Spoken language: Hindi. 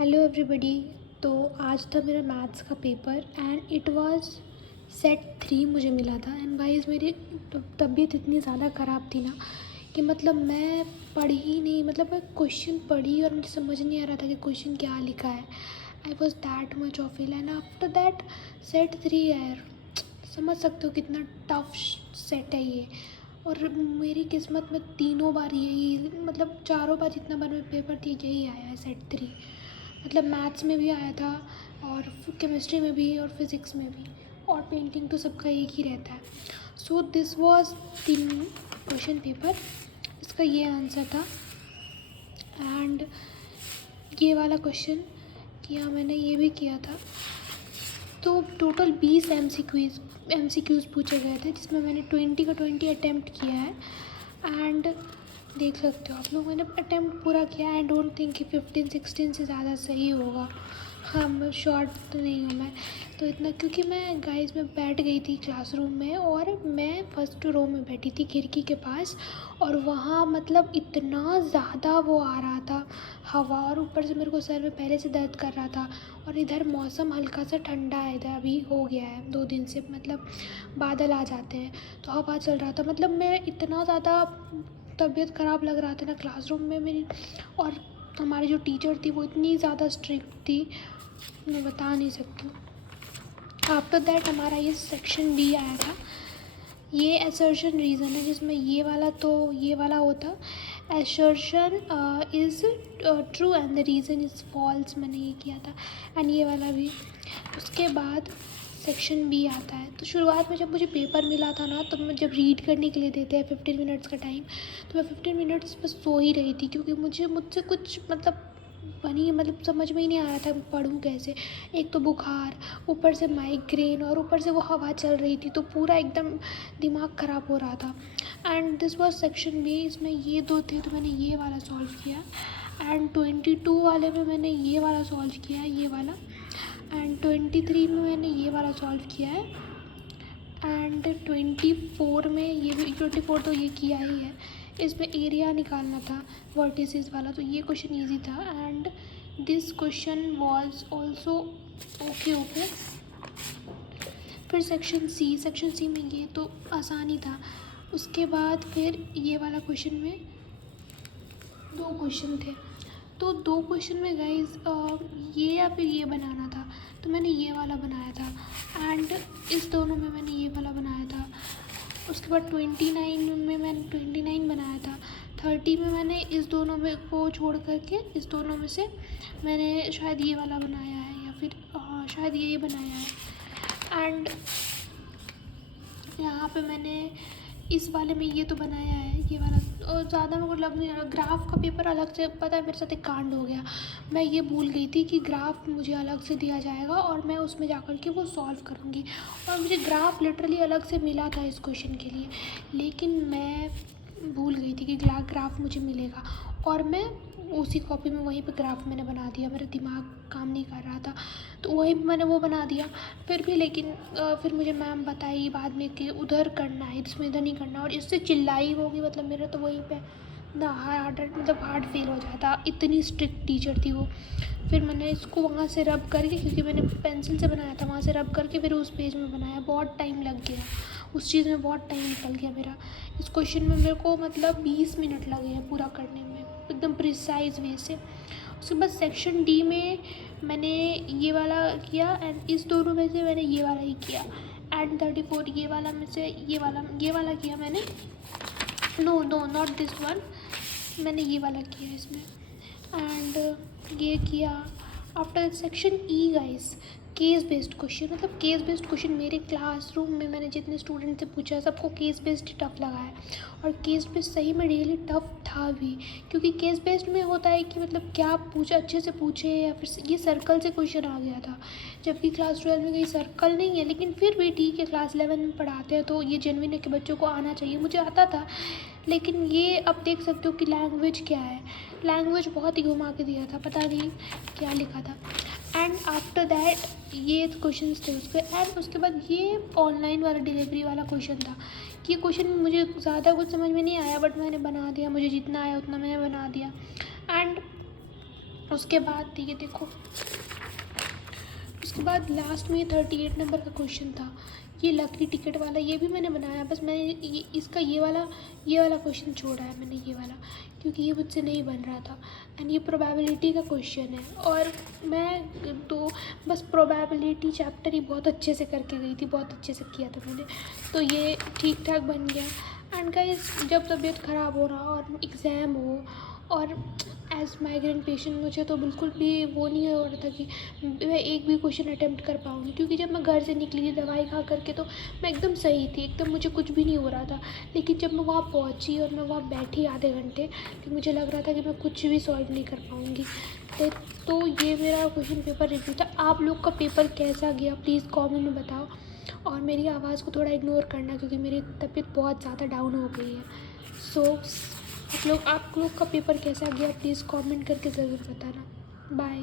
Hello everybody. तो आज था मेरा मैथ्स का paper and it was set 3 मुझे मिला था। एंड गाइस मेरी तबीयत इतनी ज़्यादा ख़राब थी ना कि मतलब मैं पढ़ी ही नहीं, मतलब मैं क्वेश्चन पढ़ी और मुझे समझ नहीं आ रहा था कि क्वेश्चन क्या लिखा है। I was that much of ill and after that set 3 यार, समझ सकते हो कितना टफ सेट है ये। और मेरी किस्मत में तीनों बार यही, मतलब चारों बार जितना बार मैं पेपर थी यही आया है सेट 3। मतलब मैथ्स में भी आया था और केमिस्ट्री में भी और फिज़िक्स में भी, और पेंटिंग तो सबका एक ही रहता है। So this was 3 question paper, इसका ये आंसर था। एंड ये वाला क्वेश्चन किया मैंने, ये भी किया था। तो टोटल 20 एम सी क्यूज़ पूछे गए थे, जिसमें मैंने 20 का 20 अटैम्प्ट किया है। एंड देख सकते हो आप लोग, मैंने अटैम्प्ट पूरा किया। आई डोंट थिंक कि 15-16 से ज़्यादा सही होगा। हाँ, मैं शॉर्ट तो नहीं हूँ मैं तो इतना, क्योंकि मैं गाइस में बैठ गई थी क्लासरूम में और मैं फर्स्ट रो में बैठी थी खिड़की के पास। और वहाँ मतलब इतना ज़्यादा वो आ रहा था हवा, और ऊपर से मेरे को सर में पहले से दर्द कर रहा था। और इधर मौसम हल्का सा ठंडा है, इधर अभी हो गया है 2 दिन से, मतलब बादल आ जाते हैं तो हवा चल रहा था। मतलब मैं इतना ज़्यादा तबीयत ख़राब लग रहा था ना क्लासरूम में मेरी। और हमारी जो टीचर थी वो इतनी ज़्यादा स्ट्रिक्ट थी, मैं बता नहीं सकती हूँ। आफ्टर दैट हमारा ये सेक्शन बी आया था। ये असर्शन रीज़न है, जिसमें ये वाला होता assertion is true and the reason is false, मैंने ये किया था। एंड ये वाला भी। उसके बाद सेक्शन बी आता है। तो शुरुआत में जब मुझे पेपर मिला था ना, तो मैं जब रीड करने के लिए देते हैं 15 मिनट्स का टाइम, तो मैं 15 मिनट्स बस सो ही रही थी, क्योंकि मुझसे कुछ मतलब समझ में ही नहीं आ रहा था पढ़ूँ कैसे। एक तो बुखार, ऊपर से माइग्रेन, और ऊपर से वो हवा चल रही थी, तो पूरा एकदम दिमाग ख़राब हो रहा था। And this was section B. इसमें ये 2 थे तो मैंने ये वाला सॉल्व किया। एंड 22 वाले में मैंने ये वाला सॉल्व किया है, ये वाला। एंड 23 में मैंने ये वाला सॉल्व किया है। एंड 24 में ये भी, 24 तो ये किया ही है। इसमें एरिया निकालना था वर्टिसेस वाला, तो ये क्वेश्चन ईजी था। And this question was also okay. फिर सेक्शन सी में ये तो आसानी था। उसके बाद फिर ये वाला क्वेश्चन में 2 क्वेश्चन थे। तो 2 क्वेश्चन में गाइस ये या फिर ये बनाना था, तो मैंने ये वाला बनाया था। एंड इस दोनों में मैंने ये वाला बनाया था। उसके बाद 29 में मैंने 29 बनाया था। 30 में मैंने इस दोनों में को छोड़ करके, इस दोनों में से मैंने शायद ये वाला बनाया है, या फिर शायद ये बनाया है। एंड यहाँ पे मैंने इस वाले में ये तो बनाया है, ये वाला। और ज़्यादा मेरे को लग नहीं रहा। ग्राफ का पेपर अलग से, पता है मेरे साथ एक कांड हो गया। मैं ये भूल गई थी कि ग्राफ मुझे अलग से दिया जाएगा और मैं उसमें जा कर के वो सॉल्व करूँगी। और मुझे ग्राफ लिटरली अलग से मिला था इस क्वेश्चन के लिए, लेकिन मैं भूल गई थी कि ग्राफ मुझे मिलेगा। और मैं उसी कॉपी में वहीं पे ग्राफ मैंने बना दिया, मेरा दिमाग काम नहीं कर रहा था, तो वहीं पे मैंने वो बना दिया। फिर भी लेकिन फिर मुझे मैम बताई बाद में कि उधर करना है, इसमें इधर नहीं करना। और इससे चिल्लाई होगी, मतलब मेरा तो वहीं पे ना हार्ट फेल हो जाता, इतनी स्ट्रिक्ट टीचर थी वो। फिर मैंने इसको वहाँ से रब करके, क्योंकि मैंने पेंसिल से बनाया था, वहाँ से रब करके फिर उस पेज में बनाया। बहुत टाइम लग गया उस चीज़ में, बहुत टाइम निकल गया मेरा। इस क्वेश्चन में मेरे को मतलब 20 मिनट लगे हैं पूरा करने में, एकदम प्रिसाइज वे से। उसके बाद सेक्शन डी में मैंने ये वाला किया, एंड इस दोनों में से मैंने ये वाला ही किया। एंड 34 ये वाला में से ये वाला किया मैंने। नो नॉट दिस वन, मैंने ये वाला किया इसमें। एंड ये किया। After section E guys, case based question. मतलब केस बेस्ड क्वेश्चन मेरे क्लासरूम में मैंने जितने स्टूडेंट से पूछा है, सबको केस बेस्ड ही टफ लगा है। और केस बेस्ड सही में रियली टफ था भी, क्योंकि केस बेस्ड में होता है कि मतलब क्या पूछे, अच्छे से पूछे, या फिर ये सर्कल से क्वेश्चन आ गया था। जबकि क्लास 12 में कहीं सर्कल नहीं है, लेकिन फिर भी ठीक है, क्लास 11 में पढ़ाते हैं तो ये जेन्युइन है कि बच्चों को आना चाहिए। मुझे आता था, लेकिन ये अब देख सकते हो कि लैंग्वेज क्या है, लैंग्वेज बहुत ही घुमा के दिया था, पता नहीं क्या लिखा था। एंड आफ्टर दैट ये क्वेश्चन थे उसके। एंड उसके बाद ये ऑनलाइन वाला डिलीवरी वाला क्वेश्चन था। ये क्वेश्चन मुझे ज़्यादा कुछ समझ में नहीं आया, बट मैंने बना दिया, मुझे जितना आया उतना मैंने बना दिया। एंड उसके बाद ये देखो, उसके बाद लास्ट में 38 नंबर का क्वेश्चन था, ये लकी टिकट वाला, ये भी मैंने बनाया, बस मैंने ये इसका ये वाला क्वेश्चन छोड़ा है मैंने, ये वाला, क्योंकि ये मुझसे नहीं बन रहा था। एंड ये प्रोबेबिलिटी का क्वेश्चन है, और मैं तो बस प्रोबेबिलिटी चैप्टर ही बहुत अच्छे से करके गई थी, बहुत अच्छे से किया था मैंने, तो ये ठीक ठाक बन गया। एंड गाइस, जब तबीयत ख़राब हो रहा और एग्ज़ाम हो, और एज माइग्रेन पेशेंट मुझे तो बिल्कुल भी वो नहीं हो रहा था कि मैं एक भी क्वेश्चन अटेम्प्ट कर पाऊँगी, क्योंकि जब मैं घर से निकली थी दवाई खा करके तो मैं एकदम सही थी, एकदम मुझे कुछ भी नहीं हो रहा था। लेकिन जब मैं वहाँ पहुँची और मैं वहाँ बैठी आधे घंटे, तो मुझे लग रहा था कि मैं कुछ भी सॉल्व नहीं कर पाऊँगी। तो ये मेरा क्वेश्चन पेपर रिव्यू था। आप लोग का पेपर कैसा गया प्लीज़ कॉमेंट में बताओ, और मेरी आवाज़ को थोड़ा इग्नोर करना, क्योंकि मेरी तबीयत बहुत ज़्यादा डाउन हो गई है। सो आप लोग का पेपर कैसा गया प्लीज़ कमेंट करके ज़रूर बताना। बाय।